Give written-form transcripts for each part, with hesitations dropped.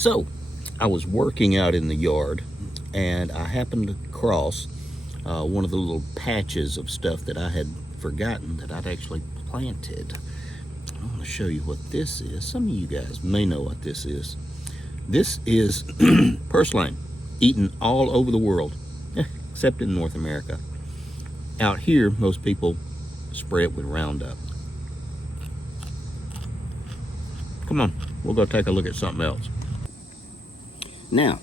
So, I was working out in the yard and I happened to cross one of the little patches of stuff that I had forgotten that I'd actually planted. I want to show you what this is. Some of you guys may know what this is. This is purslane, eaten all over the world, except in North America. Out here, most people spray it with Roundup. Come on, we'll go take a look at something else. Now,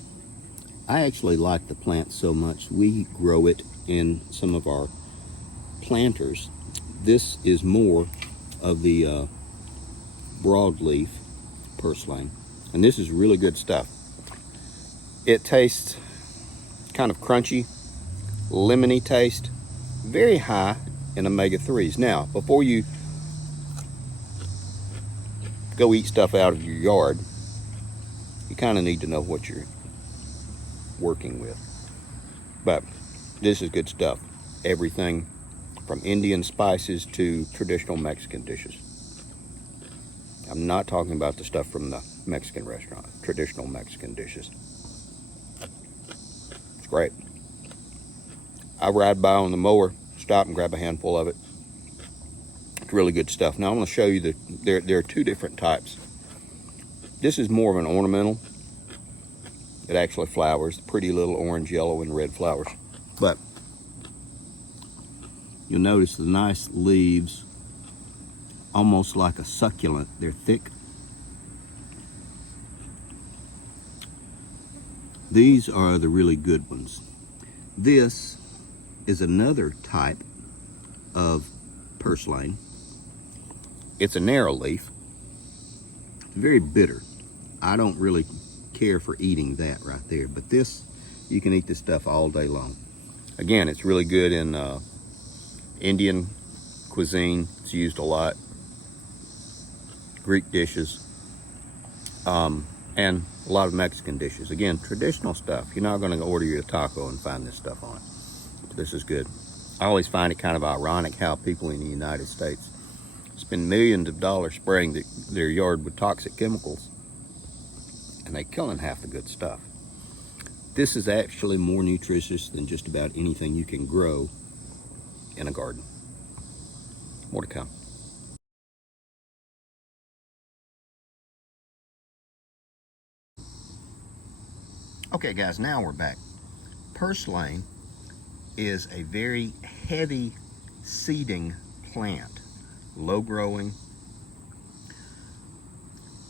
I actually like the plant so much, we grow it in some of our planters. This is more of the broadleaf purslane, and this is really good stuff. It tastes kind of crunchy, lemony taste, very high in omega-3s. Now, before you go eat stuff out of your yard, you kind of need to know what you're working with. But this is good stuff. Everything from Indian spices to traditional Mexican dishes. I'm not talking about the stuff from the Mexican restaurant, traditional Mexican dishes. It's great. I ride by on the mower, stop and grab a handful of it. It's really good stuff. Now I'm going to show you that there are two different types. This is more of an ornamental. It actually flowers, pretty little orange, yellow, and red flowers. But you'll notice the nice leaves, almost like a succulent. They're thick. These are the really good ones. This is another type of purslane. It's a narrow leaf. It's very bitter. I don't really care for eating that right there, but this, you can eat this stuff all day long. Again, it's really good in Indian cuisine. It's used a lot. Greek dishes, and a lot of Mexican dishes. Again, traditional stuff. You're not going to order you a taco and find this stuff on it. This is good. I always find it kind of ironic how people in the United States spend millions of dollars spraying their yard with toxic chemicals, and they're killing half the good stuff. This is actually more nutritious than just about anything you can grow in a garden. More to come. Okay guys, now we're back. Purslane is a very heavy seeding plant, low growing.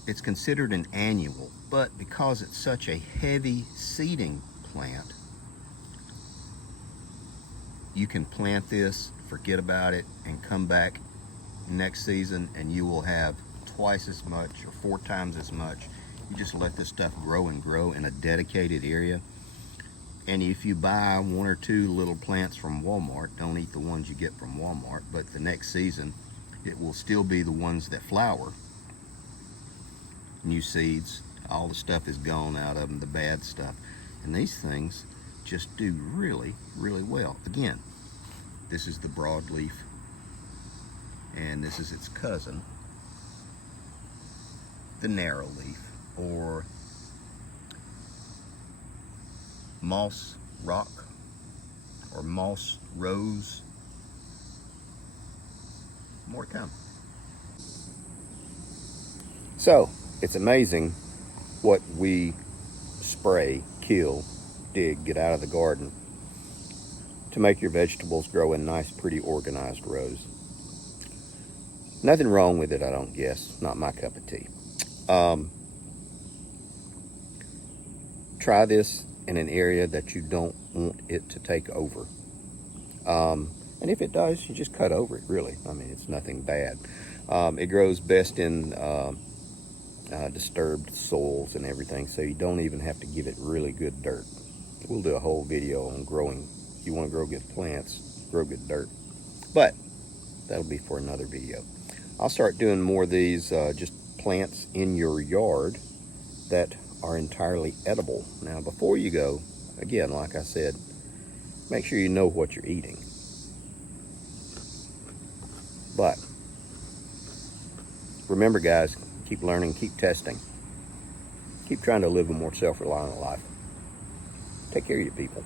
It's considered an annual, but because it's such a heavy seeding plant, you can plant this, forget about it, and come back next season and you will have twice as much or 4 times as much. You just let this stuff grow and grow in a dedicated area. And if you buy 1 or 2 little plants from Walmart, don't eat the ones you get from Walmart, but the next season it will still be the ones that flower. New seeds, all the stuff is gone out of them, the bad stuff. And these things just do really, really well. Again, this is the broadleaf, and this is its cousin, the narrow leaf, or moss rock, or moss rose. More to come. So, it's amazing what we spray, kill, dig, get out of the garden to make your vegetables grow in nice, pretty organized rows. Nothing wrong with it, I don't guess. Not my cup of tea. Try this in an area that you don't want it to take over. And if it does, you just cut over it, really. I mean, it's nothing bad. It grows best in disturbed soils and everything, so you don't even have to give it really good dirt. We'll do a whole video on growing. If you want to grow good plants, grow good dirt. But that'll be for another video. I'll start doing more of these just plants in your yard that are entirely edible. Now, before you go, again, like I said, make sure you know what you're eating. But remember, guys, keep learning, keep testing. Keep trying to live a more self-reliant life. Take care of you people.